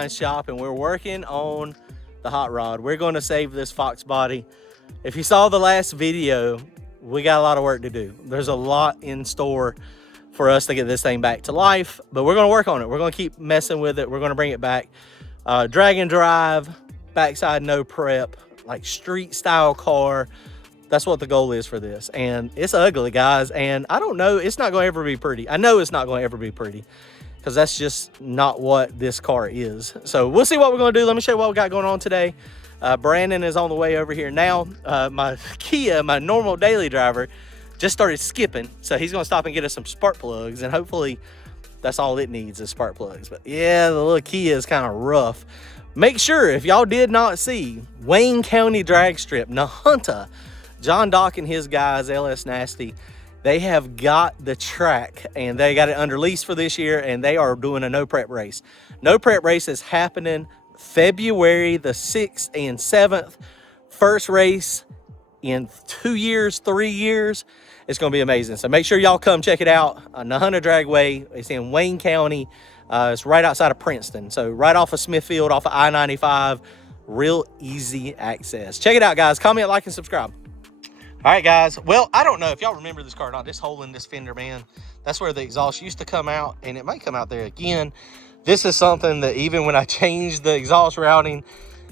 Brian's shop, and we're working on the hot rod. We're going to save this Foxbody. If you saw the last video, we got a lot of work to do. There's a lot in store for us to get this thing back to life, but we're going to work on it. We're going to keep messing with it. We're going to bring it back. Drag and drive, backside no prep, like street style car. That's what the goal is for this. And it's ugly, guys. And I don't know, it's not going to ever be pretty. I know it's not going to ever be pretty because that's just not what this car is. So we'll see what we're going to do. Let me show you what we got going on today. Brandon is on the way over here now. My Kia, my normal daily driver, just started skipping. So he's going to stop and get us some spark plugs. And hopefully that's all it needs is spark plugs. But yeah, the little Kia is kind of rough. Make sure, if y'all did not see, Wayne County drag strip, Natunta, John Dock and his guys, LS Nasty, they have got the track and they got it under lease for this year, and they are doing a no prep race. No prep race is happening February the 6th and 7th. First race in 2 years, 3 years. It's going to be amazing. So make sure y'all come check it out. Natunta Dragway. It's in Wayne County. It's right outside of Princeton. So right off of Smithfield, off of I-95. Real easy access. Check it out, guys. Comment, like, and subscribe. All right, guys. Well, I don't know if y'all remember this car or not. This hole in this fender, man, that's where the exhaust used to come out, and it might come out there again. This is something that even when I changed the exhaust routing,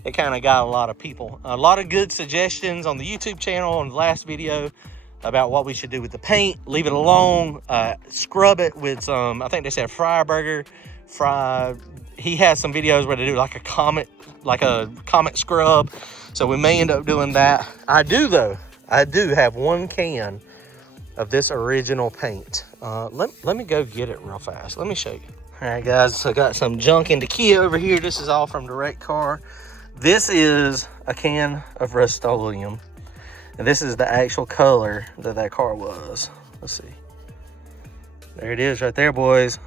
it kind of got a lot of people. A lot of good suggestions on the YouTube channel on the last video about what we should do with the paint. Leave it alone. Scrub it with some, I think they said Freiberger. He has some videos where they do like a comet scrub. So we may end up doing that. I do have one can of this original paint. Let me go get it real fast. Let me show you. All right, guys, so I got some junk in the Kia over here. This is all from Direct Car. This is a can of Rust-Oleum. And this is the actual color that car was. Let's see. There it is right there, boys.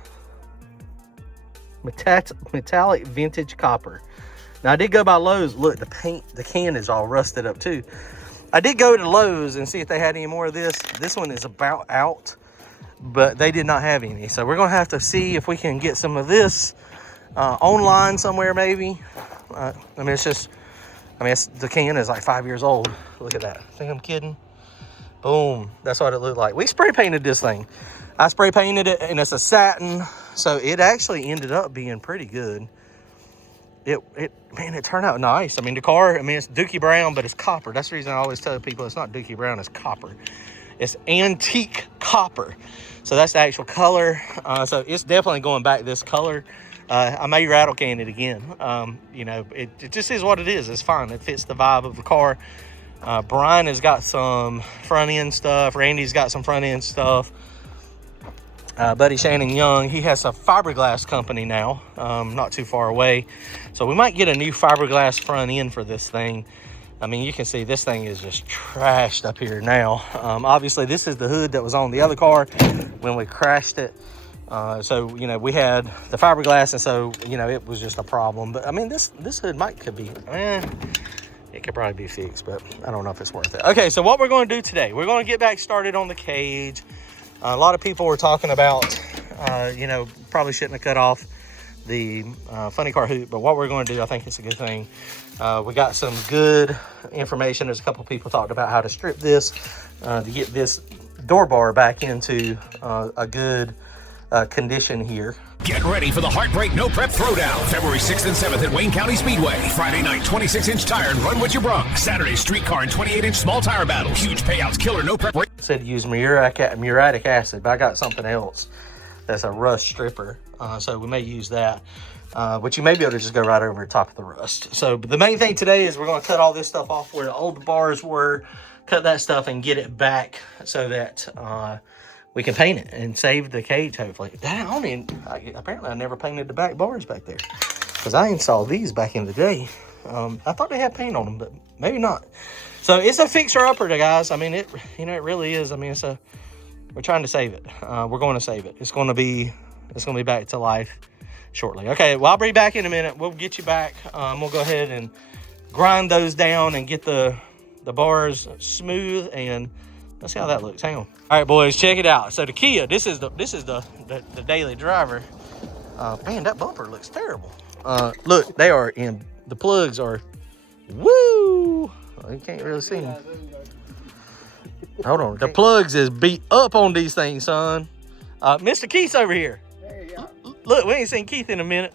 Metallic vintage copper. Now, I did go by Lowe's. Look, the can is all rusted up too. I did go to Lowe's and see if they had any more of this. This one is about out, but they did not have any. So we're gonna have to see if we can get some of this online somewhere, maybe. The can is like 5 years old. Look at that. Think I'm kidding? Boom. That's what it looked like. We spray painted this thing. I spray painted it, and it's a satin, so it actually ended up being pretty good. Man, it turned out nice. I mean, the car, it's Dookie Brown, but it's copper. That's the reason I always tell people it's not Dookie Brown, it's copper. It's antique copper. So that's the actual color. So it's definitely going back this color. I may rattle can it again. It just is what it is. It's fine. It fits the vibe of the car. Brian has got some front end stuff. Randy's got some front end stuff. Buddy Shannon Young, he has a fiberglass company now, not too far away. So we might get a new fiberglass front end for this thing. You can see this thing is just trashed up here now. Obviously, this is the hood that was on the other car when we crashed it. So, we had the fiberglass, and so, it was just a problem. But, this hood could be, it could probably be fixed, but I don't know if it's worth it. Okay, so what we're going to do today, we're going to get back started on the cage. A lot of people were talking about, probably shouldn't have cut off the funny car hoop, but what we're going to do, I think it's a good thing. We got some good information. There's a couple people talked about how to strip this to get this door bar back into a good condition here. Get ready for the Heartbreak No Prep Throwdown, February 6th and 7th at Wayne County Speedway. Friday night, 26-inch tire and run with your brung. Saturday, streetcar and 28-inch small tire battle. Huge payouts, killer no prep. Said use muriatic acid, but I got something else that's a rust stripper. So we may use that. But you may be able to just go right over the top of the rust. So the main thing today is we're going to cut all this stuff off where the old bars were, cut that stuff and get it back so that we can paint it and save the cage, hopefully. Apparently I never painted the back bars back there because I installed these back in the day. I thought they had paint on them, but maybe not. So it's a fixer-upper, guys. It really is. We're trying to save it. We're going to save it. It's going to be back to life shortly. Okay, well, I'll be back in a minute. We'll get you back. We'll go ahead and grind those down and get the bars smooth, and let's see how that looks. Hang on. All right, boys, check it out. So the Kia, this is the daily driver. Man, that bumper looks terrible. Look, they are in, the plugs are, woo! You can't really see them. Hold on, the plugs is beat up on these things, son. Mr. Keith's over here. Look, we ain't seen Keith in a minute.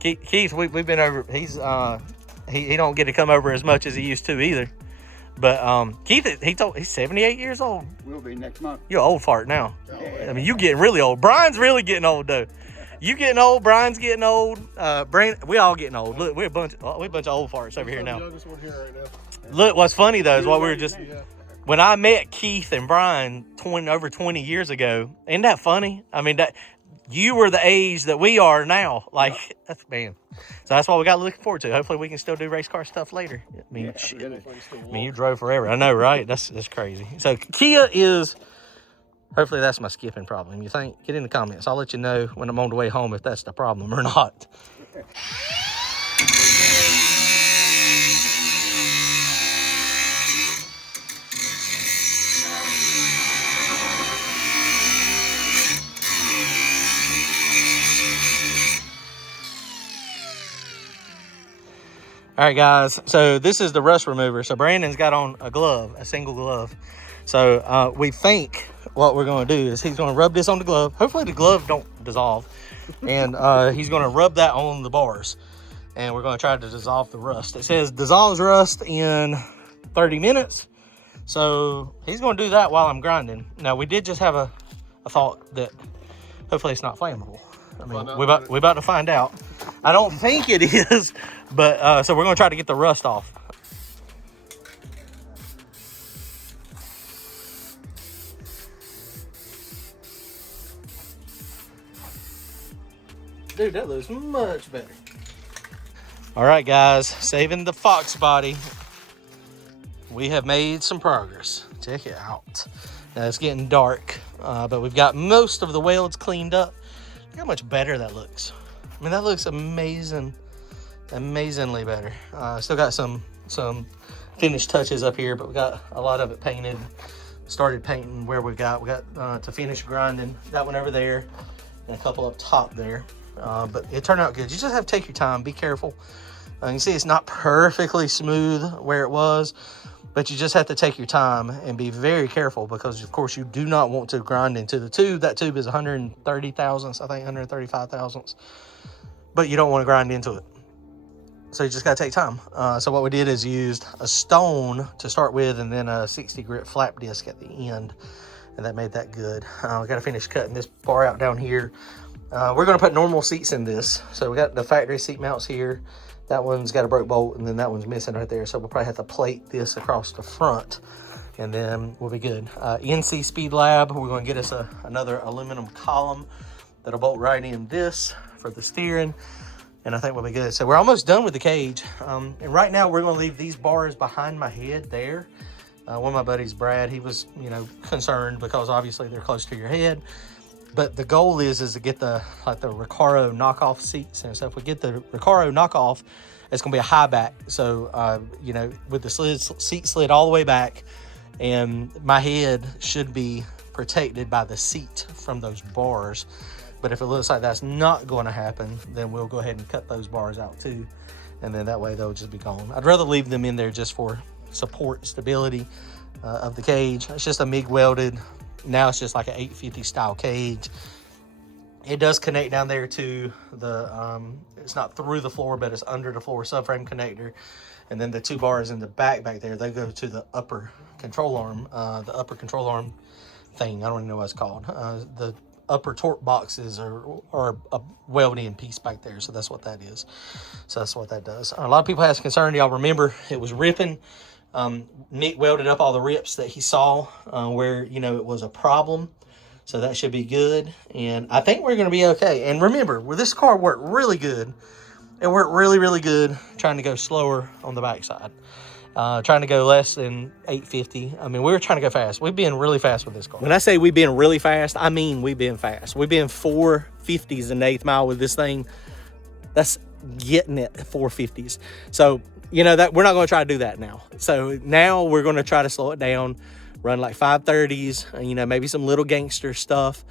Keith, we've been over. He's he don't get to come over as much as he used to either. But Keith, he's 78 years old. Will be next month. You're old fart now. I mean, you getting really old. Brian's really getting old though. You getting old. Brian's getting old. Brandon, we all getting old. Look, we're a bunch of old farts over here now. Look, what's funny though is what we were just. When I met Keith and Brian over 20 years ago, isn't that funny? I mean, that you were the age that we are now. Like, that's, man. So that's what we got looking forward to. Hopefully we can still do race car stuff later. I mean, you drove forever. I know, right? That's crazy. So Kia is, hopefully that's my skipping problem. You think? Get in the comments. I'll let you know when I'm on the way home if that's the problem or not. All right, guys, so this is the rust remover. So Brandon's got on a glove, a single glove. So we think what we're going to do is he's going to rub this on the glove. Hopefully the glove don't dissolve. And he's going to rub that on the bars. And we're going to try to dissolve the rust. It says dissolves rust in 30 minutes. So he's going to do that while I'm grinding. Now, we did just have a thought that hopefully it's not flammable. I mean, we're about to find out. I don't think it is, but so we're going to try to get the rust off. Dude, that looks much better. All right, guys, saving the Foxbody. We have made some progress. Check it out. Now it's getting dark, but we've got most of the welds cleaned up. Look how much better that looks. I mean, that looks amazing, amazingly better. Still got some finished touches up here, but we got a lot of it painted. Started painting where we got to finish grinding. That one over there, and a couple up top there. But it turned out good. You just have to take your time, be careful. You can see it's not perfectly smooth where it was, but you just have to take your time and be very careful because, of course, you do not want to grind into the tube. That tube is 130 thousandths, I think 135 thousandths, but you don't want to grind into it. So you just got to take time. So what we did is used a stone to start with and then a 60 grit flap disc at the end, and that made that good. We got to finish cutting this bar out down here. We're going to put normal seats in this. So we got the factory seat mounts here. That one's got a broke bolt, and then that one's missing right there. So we'll probably have to plate this across the front, and then we'll be good. NC Speed Lab, we're going to get us another aluminum column that'll bolt right in this for the steering, and I think we'll be good. So we're almost done with the cage. And right now we're going to leave these bars behind my head there. One of my buddies, Brad, he was, concerned because obviously they're close to your head. But the goal is to get the Recaro knockoff seats. And so if we get the Recaro knockoff, it's going to be a high back. So, with the seat slid all the way back, and my head should be protected by the seat from those bars. But if it looks like that's not going to happen, then we'll go ahead and cut those bars out too. And then that way they'll just be gone. I'd rather leave them in there just for support, stability of the cage. It's just a MIG welded. Now it's just like an 850 style cage. It does connect down there to the, it's not through the floor, but it's under the floor subframe connector. And then the two bars in the back back there, they go to the upper control arm, thing. I don't even know what it's called. The upper torque boxes are a welding piece back there. So that's what that is. So that's what that does. A lot of people have concern. Y'all remember it was ripping. Nick welded up all the rips that he saw where, it was a problem. So that should be good. And I think we're going to be okay. And remember, where this car worked really good, it worked really, really good trying to go slower on the backside. Trying to go less than 850. I mean, we were trying to go fast. We've been really fast with this car. When I say we've been really fast, I mean we've been fast. We've been 450s in the 8th mile with this thing. That's getting it 450s. So, that we're not going to try to do that now. So now we're going to try to slow it down, run like 530s, maybe some little gangster stuff.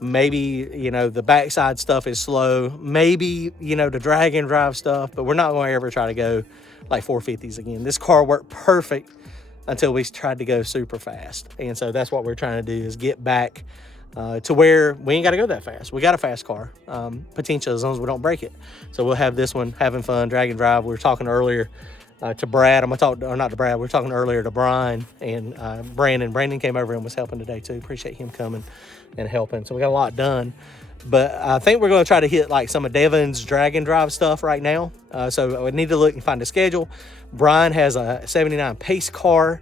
Maybe, you know, the backside stuff is slow. Maybe, you know, the drag and drive stuff, but we're not going to ever try to go like 450s again. This car worked perfect until we tried to go super fast. And so that's what we're trying to do, is get back to where we ain't got to go that fast. We got a fast car, potential, as long as we don't break it. So we'll have this one having fun, drag and drive. We were talking earlier to Brad. I'm going to talk, or not to Brad, we were talking earlier to Brian and Brandon. Brandon came over and was helping today too. Appreciate him coming and helping. So we got a lot done. But I think we're going to try to hit like some of Devin's drag and drive stuff right now. So we need to look and find a schedule. Brian has a 79 pace car.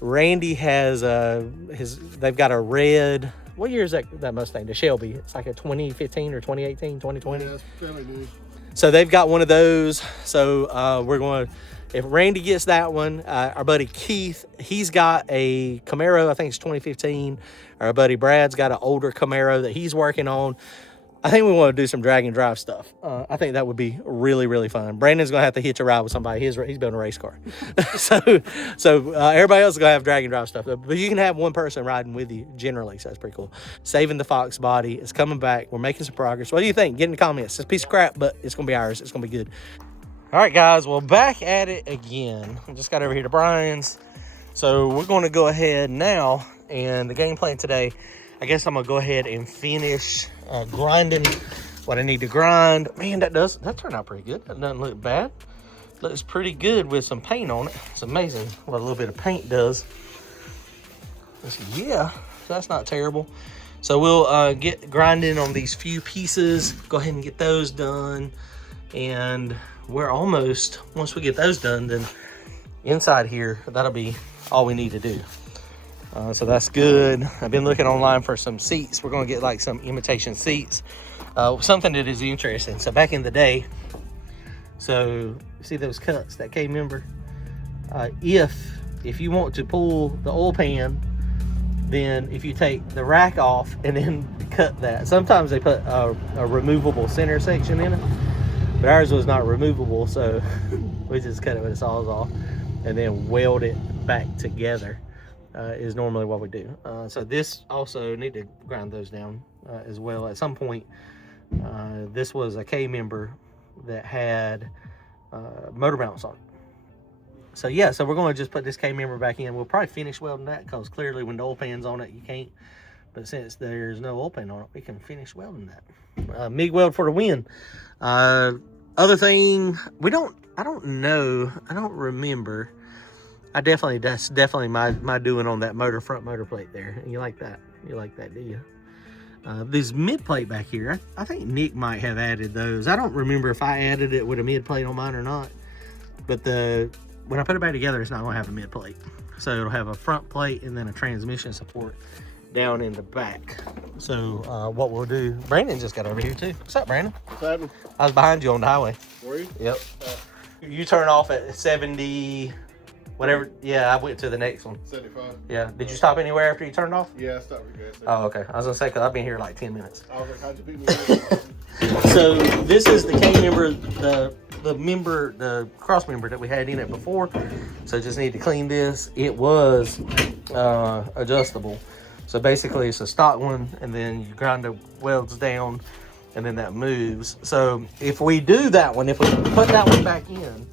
Randy has they've got a red, what year is that Mustang? The Shelby. It's like a 2015 or 2018, 2020. Yeah, that's fairly new. So they've got one of those. So we're going to, if Randy gets that one, our buddy Keith, he's got a Camaro, I think it's 2015. Our buddy Brad's got an older Camaro that he's working on. I think we want to do some drag and drive stuff. I think that would be really, really fun. Brandon's going to have to hitch a ride with somebody. He's building a race car. so everybody else is going to have drag and drive stuff. But you can have one person riding with you generally, so that's pretty cool. Saving the Foxbody is coming back. We're making some progress. What do you think? Get in the comments. It's a piece of crap, but it's going to be ours. It's going to be good. All right, guys. Well, back at it again. I just got over here to Brian's. So we're going to go ahead now, and the game plan today, I guess I'm going to go ahead and finish grinding what I need to grind. Man, that turned out pretty good. That doesn't look bad. Looks pretty good with some paint on it. It's amazing what a little bit of paint does. Yeah, that's not terrible. So we'll get grinding on these few pieces. Go ahead and get those done. And we're almost, once we get those done, then inside here, that'll be all we need to do. So that's good. I've been looking online for some seats. We're going to get like some imitation seats. Something that is interesting. So back in the day, so see those cuts, that K-member? If you want to pull the oil pan, then if you take the rack off and then cut that, sometimes they put a removable center section in it, but ours was not removable, so we just cut it with the saws off and then weld it back together. Is normally what we do. So this also need to grind those down as well. At some point, this was a K-member that had motor mounts on it. So yeah, so we're going to just put this K-member back in. We'll probably finish welding that, because clearly when the oil pan's on it, you can't. But since there's no oil pan on it, we can finish welding that. MIG weld for the win. Other thing, I don't know, I don't remember. That's definitely my doing on that front motor plate there. You like that? You like that, do you? This mid plate back here, I think Nick might have added those. I don't remember if I added it with a mid plate on mine or not. But when I put it back together, it's not going to have a mid plate. So it'll have a front plate and then a transmission support down in the back. So what we'll do, Brandon just got over here too. What's up, Brandon? What's happening? I was behind you on the highway. Were you? Yep. You turn off at 70. Whatever, yeah, I went to the next one. 75. Yeah, did you stop anywhere after you turned off? Yeah, I stopped for gas. Oh, okay. I was gonna say, because I've been here like 10 minutes. I was like, how'd you beat me? So this is the K-member, the cross member that we had in it before. So just need to clean this. It was adjustable. So basically it's a stock one, and then you grind the welds down, and then that moves. So if we do that one, if we put that one back in,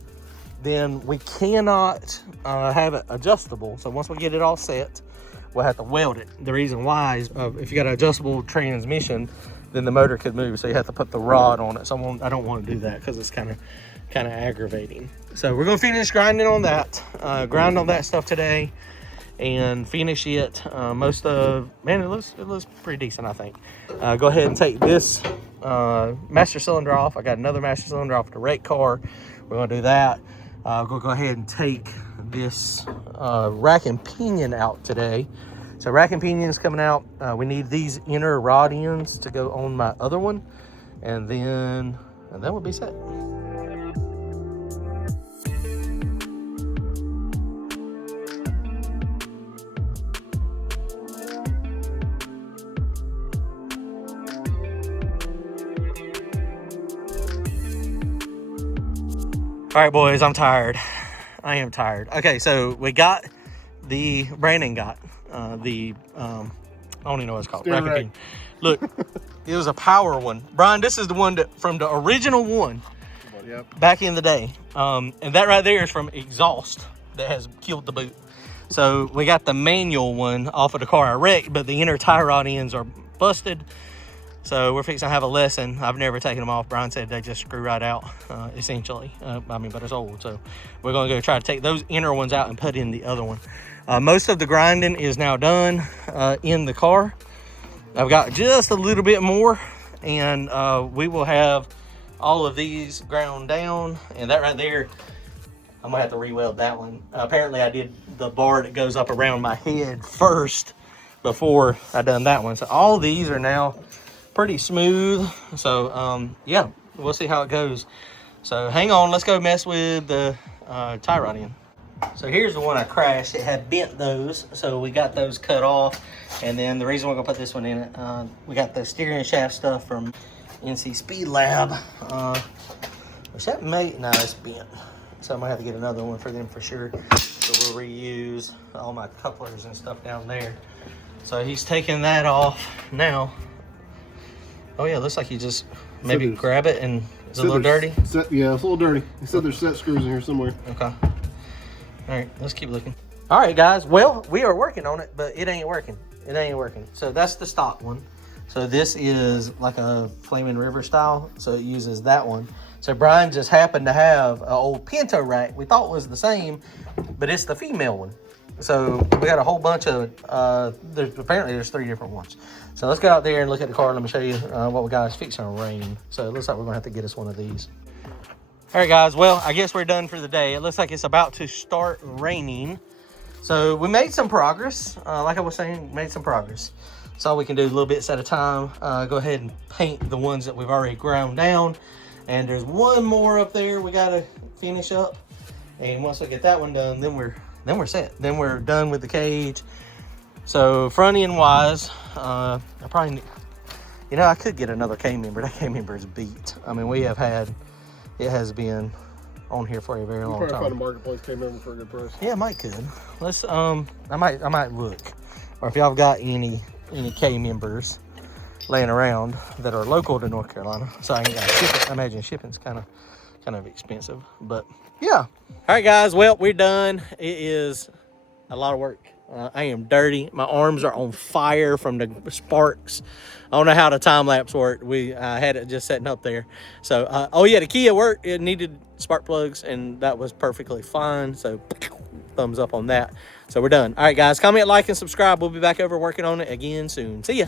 then we cannot have it adjustable. So once we get it all set, we'll have to weld it. The reason why is if you got an adjustable transmission, then the motor could move. So you have to put the rod on it. So I don't want to do that, because it's kind of aggravating. So we're gonna finish grinding on that, grind on that stuff today, and finish it. Man, it looks pretty decent, I think. Go ahead and take this master cylinder off. I got another master cylinder off the wreck car. We're gonna do that. We'll go ahead and take this rack and pinion out today. So rack and pinion is coming out. We need these inner rod ends to go on my other one, and then we'll be set. All right, boys, I'm tired. I am tired. Okay, so we got Brandon got I don't even know what it's called. Steering rack. Look, it was a power one. Brian, this is the one that from the original one. Yep. Back in the day. And that right there is from exhaust that has killed the boot. So we got the manual one off of the car I wrecked, but the inner tie rod ends are busted. So we're fixing to have a lesson. I've never taken them off. Brian said they just screw right out, essentially. But it's old. So we're going to go try to take those inner ones out and put in the other one. Most of the grinding is now done in the car. I've got just a little bit more, and we will have all of these ground down. And that right there, I'm going to have to re-weld that one. Apparently, I did the bar that goes up around my head first before I done that one. So all these are now pretty smooth. So yeah, we'll see how it goes. So hang on, let's go mess with the tie rod end. So here's the one I crashed. It had bent those, so we got those cut off. And then the reason we're gonna put this one in it, we got the steering shaft stuff from NC Speed Lab. Which that may, no, it's bent. So I'm gonna have to get another one for them for sure. So we'll reuse all my couplers and stuff down there. So he's taking that off now. Oh yeah, looks like you just maybe grab it and it's a little dirty. Yeah, it's a little dirty. He said there's set screws in here somewhere. Okay. All right, let's keep looking. All right, guys. Well, we are working on it, but it ain't working. It ain't working. So that's the stock one. So this is like a Flaming River style. So it uses that one. So Brian just happened to have an old Pinto rack. We thought was the same, but it's the female one. So we got a whole bunch of, apparently there's 3 different ones. So let's go out there and look at the car. Let me show you what we got is fixing to rain. So it looks like we're gonna have to get us one of these. All right, guys, well, I guess we're done for the day. It looks like it's about to start raining. So we made some progress. Like I was saying, made some progress. That's all we can do, little bits at a time. Go ahead and paint the ones that we've already ground down. And there's one more up there we gotta finish up. And once we get that one done, then we're set. Then we're done with the cage. So front end wise, I probably, I could get another K-member. That K-member is beat. I mean, we have had, it has been on here for a very long time. Probably find a marketplace K-member for a good price. Yeah, I might could. Let's I might look. Or if y'all got any K-members laying around that are local to North Carolina, so I ain't got to ship it. I imagine shipping's kind of expensive, but yeah. All right, guys. Well, we're done. It is a lot of work. I am dirty. My arms are on fire from the sparks. I don't know how the time lapse worked. We had it just setting up there. So, oh yeah, the Kia worked. It needed spark plugs, and that was perfectly fine. So, thumbs up on that. So we're done. All right, guys. Comment, like, and subscribe. We'll be back over working on it again soon. See ya.